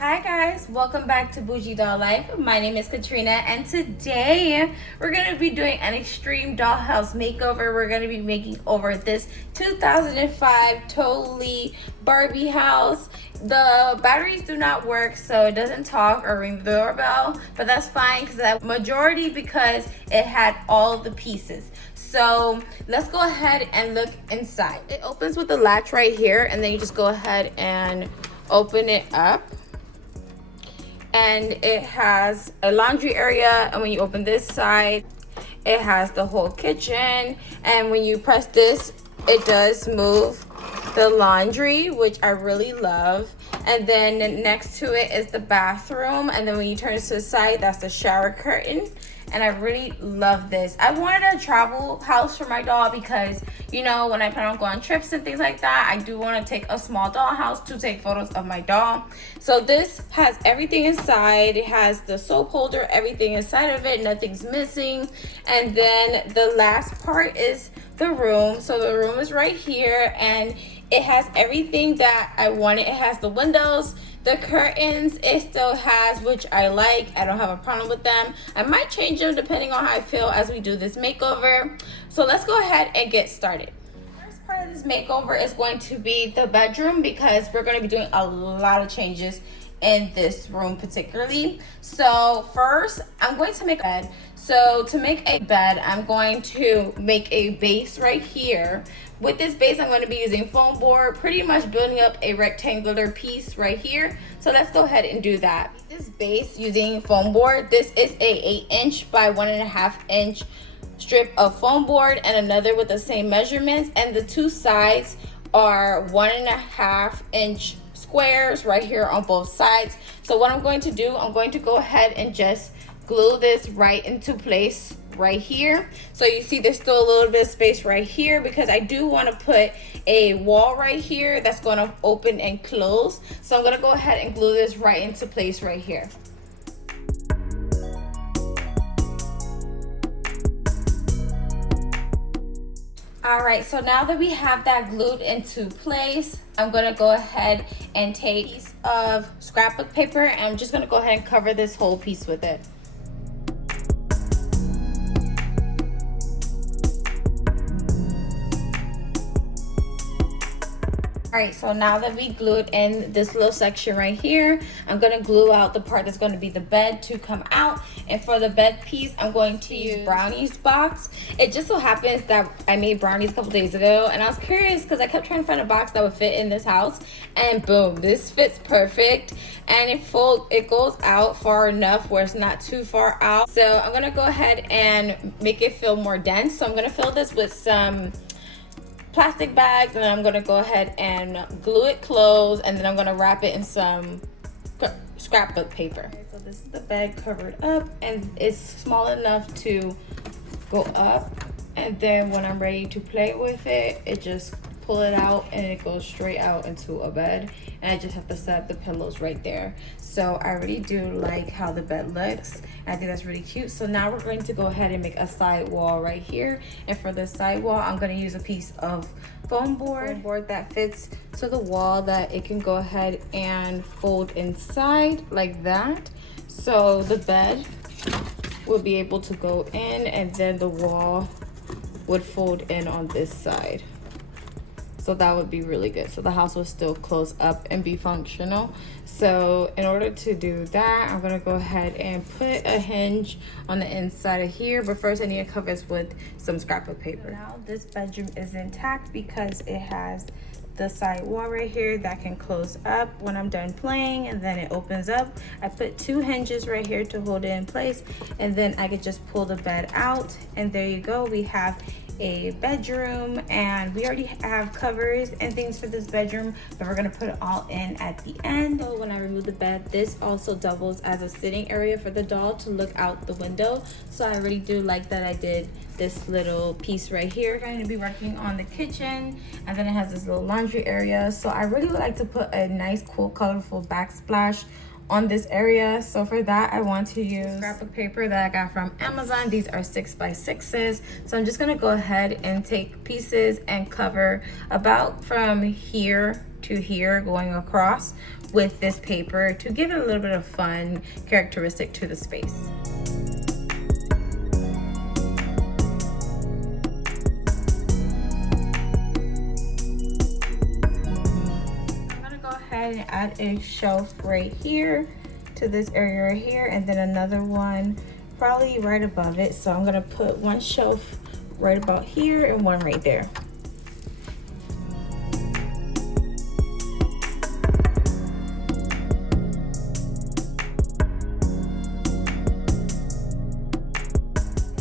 Hi guys, welcome back to Bougie Doll Life. My name is Katrina and today we're going to be doing an extreme dollhouse makeover. We're going to be making over this 2005 totally Barbie house. The batteries do not work, so it doesn't talk or ring the doorbell, but that's fine because it had all the pieces. So let's go ahead and look inside. It opens with the latch right here, and then you just go ahead and open it up. And it has a laundry area, and when you open this side, it has the whole kitchen. And when you press this, it does move the laundry, which I really love. And then next to it is the bathroom, and then when you turn it to the side, that's the shower curtain. And I really love this. I wanted a travel house for my doll because, you know, when I plan on going on trips and things like that, I do want to take a small doll house to take photos of my doll. So this has everything inside. It has the soap holder, everything inside of it, nothing's missing. And then the last part is the room. So the room is right here, and it has everything that I wanted. It has the windows, the curtains, it still has, which I like. I don't have a problem with them. I might change them depending on how I feel as we do this makeover. So let's go ahead and get started. First part of this makeover is going to be the bedroom because we're going to be doing a lot of changes in this room particularly. So first, I'm going to make a bed. So to make a bed, I'm going to make a base right here. With this base, I'm going to be using foam board, pretty much building up a rectangular piece right here. So let's go ahead and do that. This base using foam board, this is a 8" by 1.5" strip of foam board, and another with the same measurements, and the two sides are 1.5" squares right here on both sides. So what I'm going to do, I'm going to go ahead and just glue this right into place right here. So you see there's still a little bit of space right here because I do want to put a wall right here that's going to open and close. So I'm going to go ahead and glue this right into place right here. All right, so now that we have that glued into place, I'm gonna go ahead and take a piece of scrapbook paper, and I'm just gonna go ahead and cover this whole piece with it. All right, so now that we glued in this little section right here, I'm gonna glue out the part that's gonna be the bed to come out. And for the bed piece, I'm going to use brownies box. It just so happens that I made brownies a couple days ago, and I was curious because I kept trying to find a box that would fit in this house, and boom, this fits perfect. And it goes out far enough where it's not too far out. So I'm gonna go ahead and make it feel more dense. So I'm gonna fill this with some plastic bags, and then I'm gonna go ahead and glue it closed, and then I'm gonna wrap it in some scrapbook paper. Okay, so this is the bed covered up, and it's small enough to go up, and then when I'm ready to play with it, it just pull it out and it goes straight out into a bed, and I just have to set up the pillows right there. So I really do like how the bed looks. I think that's really cute. So now we're going to go ahead and make a side wall right here, and for the side wall I'm going to use a piece of foam board that fits to the wall that it can go ahead and fold inside like that. So the bed will be able to go in, and then the wall would fold in on this side. So that would be really good. So the house will still close up and be functional. So in order to do that, I'm gonna go ahead and put a hinge on the inside of here. But first I need to cover this with some scrapbook paper. Now this bedroom is intact because it has the side wall right here that can close up when I'm done playing, and then it opens up. I put 2 hinges right here to hold it in place, and then I could just pull the bed out, and there you go. We have a bedroom, and we already have covers and things for this bedroom, but we're gonna put it all in at the end. So when I remove the bed, this also doubles as a sitting area for the doll to look out the window. So I really do like that I did this little piece right here. We're going to be working on the kitchen, and then it has this little laundry area. So I really would like to put a nice, cool, colorful backsplash on this area. So for that, I want to use scrapbook paper that I got from Amazon. These are 6x6s. So I'm just gonna go ahead and take pieces and cover about from here to to here going across with this paper to give it a little bit of fun characteristic to the space. I'm gonna go ahead and add a shelf right here to this area right here, and then another one probably right above it. So I'm gonna put one shelf right about here and one right there.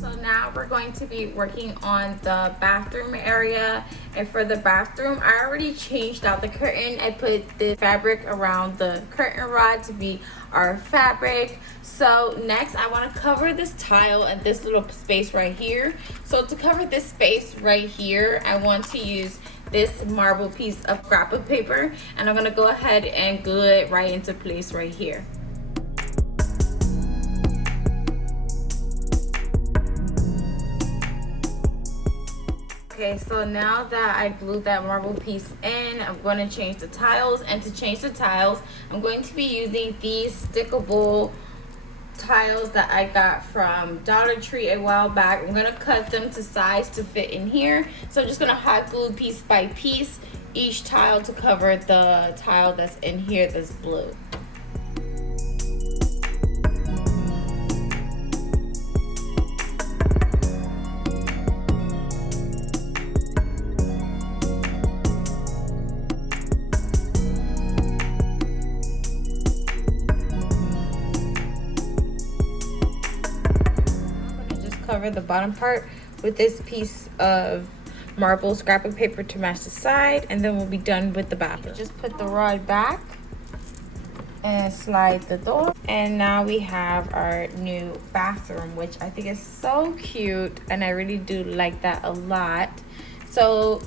So now we're going to be working on the bathroom area. And for the bathroom, I already changed out the curtain. I put the fabric around the curtain rod to be our fabric. So next I want to cover this tile and this little space right here. So to cover this space right here, I want to use this marble piece of scrap paper, and I'm going to go ahead and glue it right into place right here. Okay, so now that I glued that marble piece in, I'm going to change the tiles. And to change the tiles, I'm going to be using these stickable tiles that I got from Dollar Tree a while back. I'm going to cut them to size to fit in here. So I'm just going to hot glue piece by piece each tile to cover the tile that's in here that's blue. Cover the bottom part with this piece of marble scrap of paper to match the side, and then we'll be done with the bathroom. Just put the rod back and slide the door, and now we have our new bathroom, which I think is so cute, and I really do like that a lot. So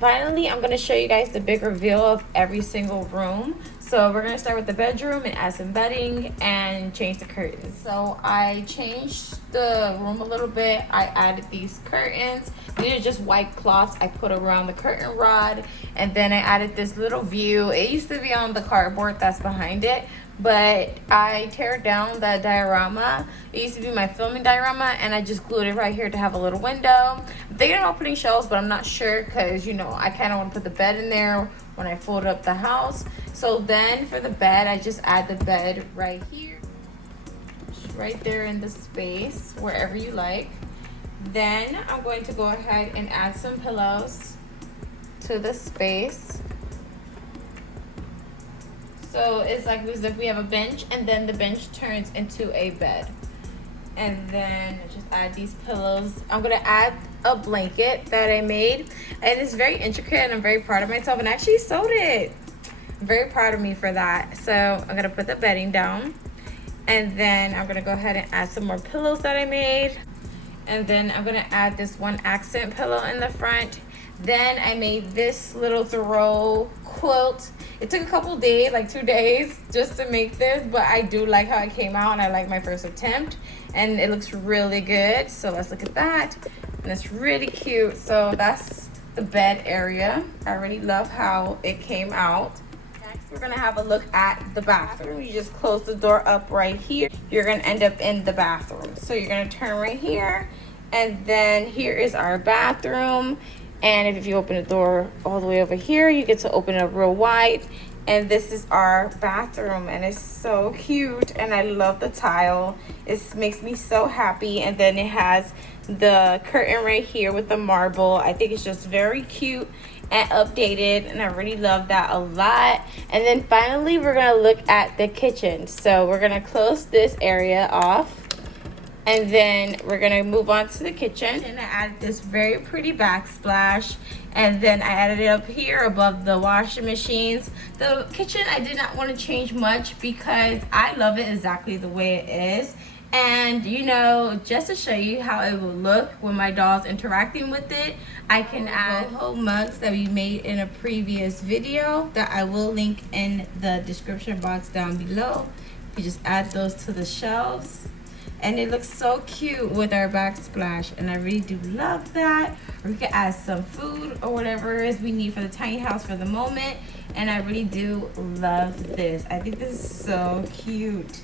finally, I'm going to show you guys the big reveal of every single room. So we're going to start with the bedroom and add some bedding and change the curtains. So I changed the room a little bit. I added these curtains. These are just white cloths I put around the curtain rod. And then I added this little view. It used to be on the cardboard that's behind it, but I tear down the diorama. It used to be my filming diorama, and I just glued it right here to have a little window. I'm thinking about putting shelves, but I'm not sure because, you know, I kind of want to put the bed in there when I fold up the house. So then for the bed, I just add the bed right here, right there in the space, wherever you like. Then I'm going to go ahead and add some pillows to the space. So it's like as if we have a bench, and then the bench turns into a bed. And then just add these pillows. I'm gonna add a blanket that I made, and it's very intricate, and I'm very proud of myself, and I actually sewed it. I'm very proud of me for that. So I'm gonna put the bedding down, and then I'm gonna go ahead and add some more pillows that I made. And then I'm gonna add this one accent pillow in the front. Then I made this little throw quilt. It took a couple days, like 2 days, just to make this, but I do like how it came out, and I like my first attempt, and it looks really good. So let's look at that, and it's really cute. So that's the bed area. I really love how it came out. Next, we're gonna have a look at the bathroom. You just close the door up right here. You're gonna end up in the bathroom. So you're gonna turn right here, and then here is our bathroom. And if you open the door all the way over here, you get to open it up real wide. And this is our bathroom, and it's so cute, and I love the tile. It makes me so happy. And then it has the curtain right here with the marble. I think it's just very cute and updated, and I really love that a lot. And then finally, we're gonna look at the kitchen. So we're gonna close this area off, and then we're gonna move on to the kitchen. And I added this very pretty backsplash, and then I added it up here above the washing machines. The kitchen, I did not want to change much because I love it exactly the way it is. And you know, just to show you how it will look when my doll's interacting with it, I can add Boho mugs that we made in a previous video that I will link in the description box down below. You just add those to the shelves. And it looks so cute with our backsplash, and I really do love that. We can add some food or whatever it is we need for the tiny house for the moment, and I really do love this. I think this is so cute,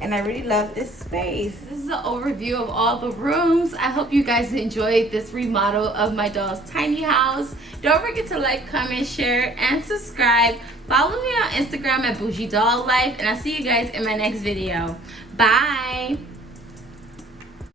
and I really love this space. This is an overview of all the rooms. I hope you guys enjoyed this remodel of my doll's tiny house. Don't forget to like, comment, share, and subscribe. Follow me on Instagram at Bougie Doll Life, and I'll see you guys in my next video. Bye.